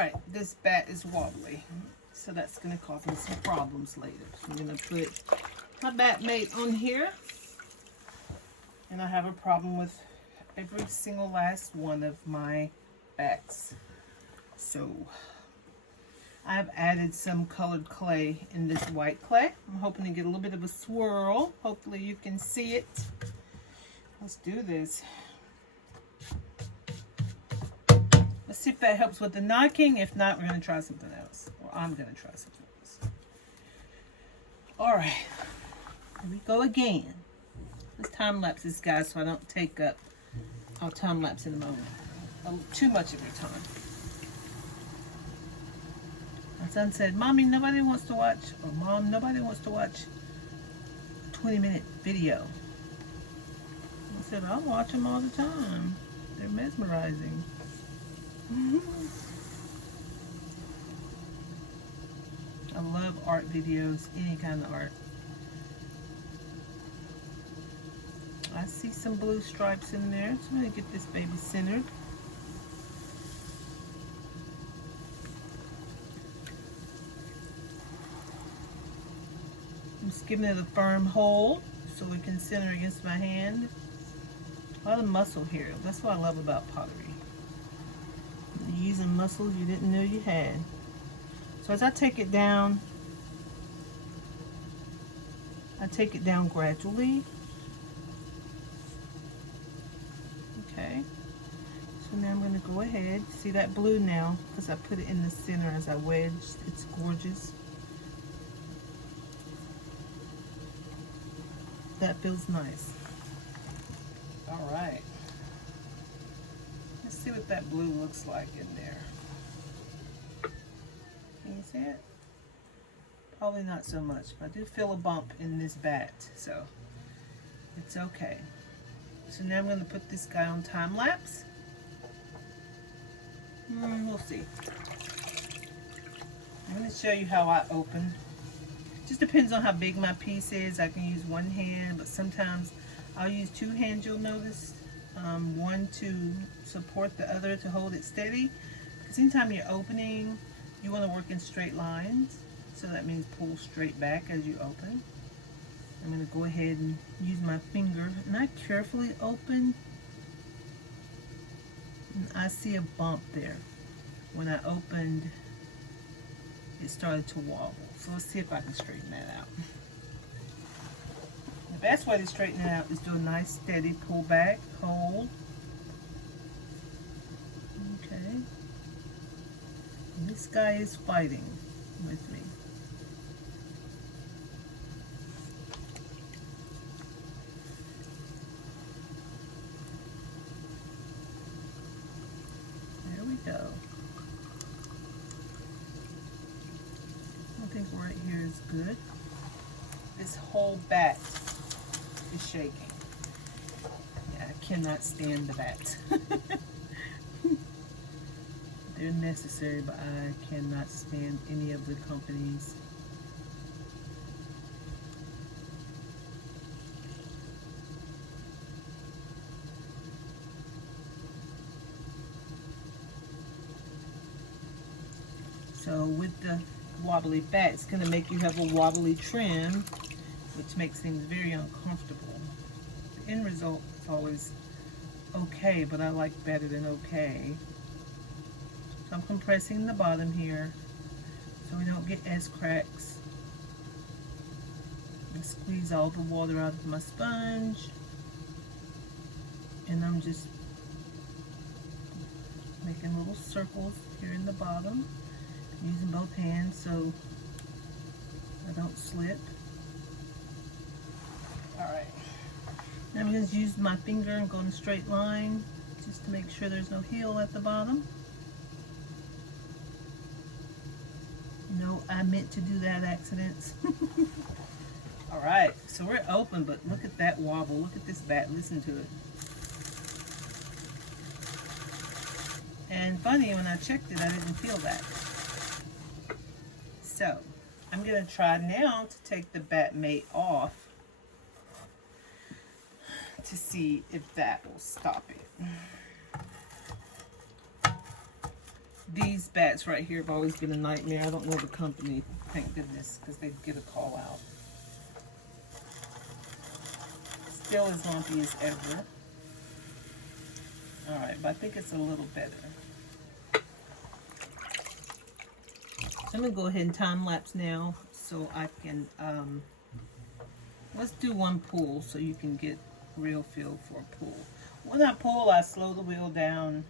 Alright, this bat is wobbly, so that's going to cause me some problems later. So I'm going to put my bat mate on here, and I have a problem with every single last one of my bats. So I've added some colored clay in this white clay. I'm hoping to get a little bit of a swirl. Hopefully you can see it. Let's do this. Let's see if that helps with the knocking. If not, we're going to try something else. Or I'm going to try something else. Alright. Here we go again. Let's time lapse this, guys, so I don't take up. I'll time lapse in a moment. Too much of your time. My son said, Mommy, nobody wants to watch, or Mom, nobody wants to watch a 20-minute video. I said, I watch them all the time. They're mesmerizing. I love art videos, any kind of art. I see some blue stripes in there, so I'm going to get this baby centered. I'm just giving it a firm hold so it can center against my hand. A lot of muscle here. That's what I love about pottery. You're using muscles you didn't know you had. So as I take it down gradually. Okay. So now I'm going to go ahead. See that blue now? Because I put it in the center as I wedged. It's gorgeous. That feels nice. Alright. Let's see what that blue looks like in there. Can you see it? Probably not so much, but I do feel a bump in this bat, so it's okay. So now I'm going to put this guy on time lapse. We'll see. I'm going to show you how I open. Just depends on how big my piece is. I can use one hand, but sometimes I'll use two hands, you'll notice. One to support the other to hold it steady. Because anytime you're opening, you want to work in straight lines. So that means pull straight back as you open. I'm going to go ahead and use my finger. And I carefully open. And I see a bump there. When I opened, it started to wobble. So let's see if I can straighten that out. The best way to straighten it out is do a nice steady pull back, hold. Okay. And this guy is fighting with me. There we go. I think right here is good. This whole bat is shaking. Yeah, I cannot stand the bats. They're necessary, but I cannot stand any of the companies. So with the wobbly bat, it's going to make you have a wobbly trim, which makes things very uncomfortable. The end result is always okay, but I like better than okay. So I'm compressing the bottom here so we don't get S cracks. And squeeze all the water out of my sponge. And I'm just making little circles here in the bottom, using both hands so I don't slip. Alright. Now I'm going to use my finger and go in a straight line just to make sure there's no heel at the bottom. No, I meant to do that accidents. Alright, so we're open, but look at that wobble. Look at this bat. Listen to it. And funny, when I checked it, I didn't feel that. So, I'm going to try now to take the bat mate off to see if that will stop it. These bats right here have always been a nightmare. I don't know the company, thank goodness, because they get a call out. Still as lumpy as ever. Alright, but I think it's a little better. So I'm going to go ahead and time lapse now so I can, let's do one pull so you can get real feel for a pull. When I pull, I slow the wheel down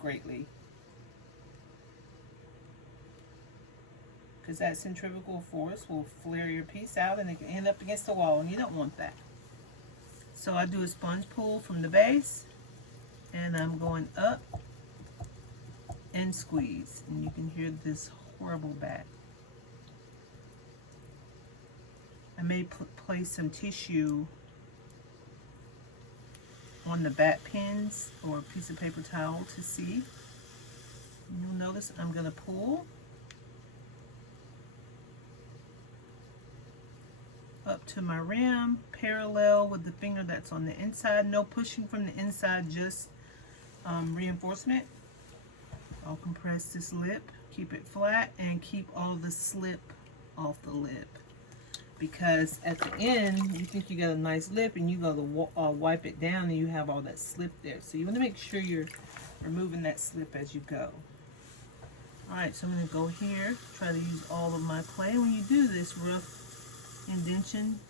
greatly, because that centrifugal force will flare your piece out and it can end up against the wall, and you don't want that. So I do a sponge pull from the base, and I'm going up and squeeze, and you can hear this horrible bat. I may place some tissue on the bat pins or a piece of paper towel to see. You'll notice I'm going to pull up to my rim, parallel with the finger that's on the inside. No pushing from the inside, just reinforcement. I'll compress this lip, keep it flat, and keep all the slip off the lip. Because at the end, you think you got a nice lip, and you go to wipe it down, and you have all that slip there. So you want to make sure you're removing that slip as you go. Alright, so I'm going to go here, try to use all of my clay. When you do this rough indention,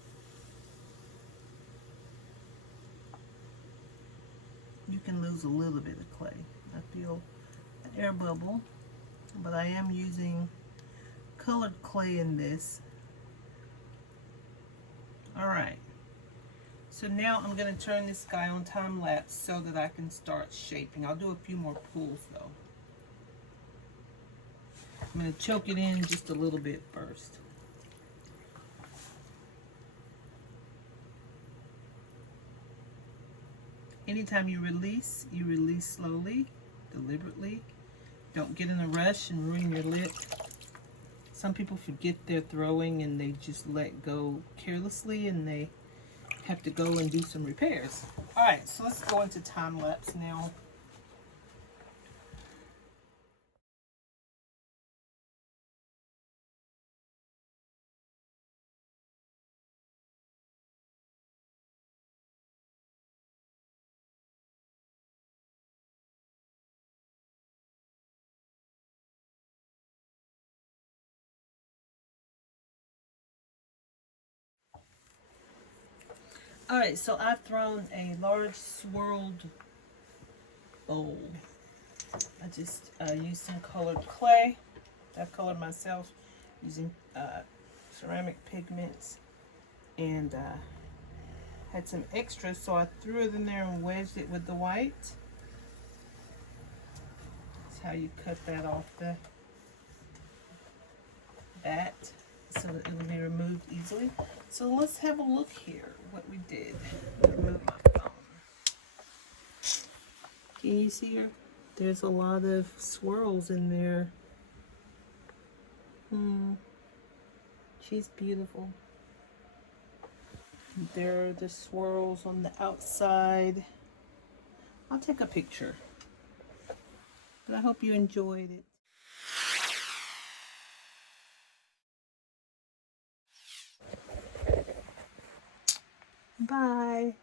you can lose a little bit of clay. I feel an air bubble, but I am using colored clay in this. Alright, so now I'm going to turn this guy on time lapse so that I can start shaping. I'll do a few more pulls though. I'm going to choke it in just a little bit first. Anytime you release slowly, deliberately. Don't get in a rush and ruin your lip. Some people forget they're throwing and they just let go carelessly, and they have to go and do some repairs. Alright, so let's go into time lapse now. Alright, so I've thrown a large swirled bowl. I just used some colored clay. I've colored myself using ceramic pigments, and had some extras, so I threw it in there and wedged it with the white. That's how you cut that off the bat so that it will be removed easily. So let's have a look here what we did. Remove my phone. Can you see her? There's a lot of swirls in there. She's beautiful. There are the swirls on the outside. I'll take a picture. But I hope you enjoyed it. Bye.